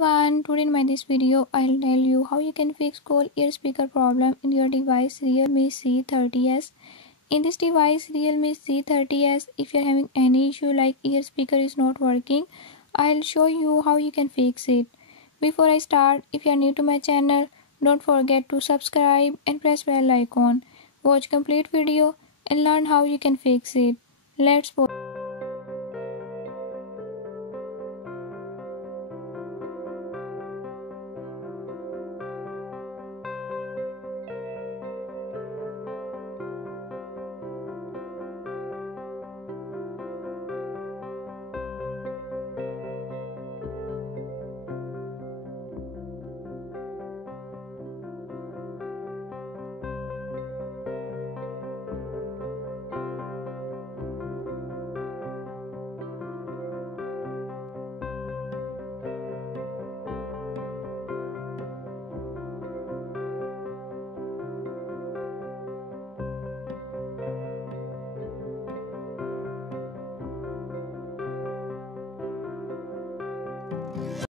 everyone, today in this video I'll tell you how you can fix cold ear speaker problem in your device Realme C30s. In this device Realme C30s, if you're having any issue like ear speaker is not working, I'll show you how you can fix it. Before I start, if you're new to my channel, don't forget to subscribe and press bell icon. Watch complete video and learn how you can fix it. Let's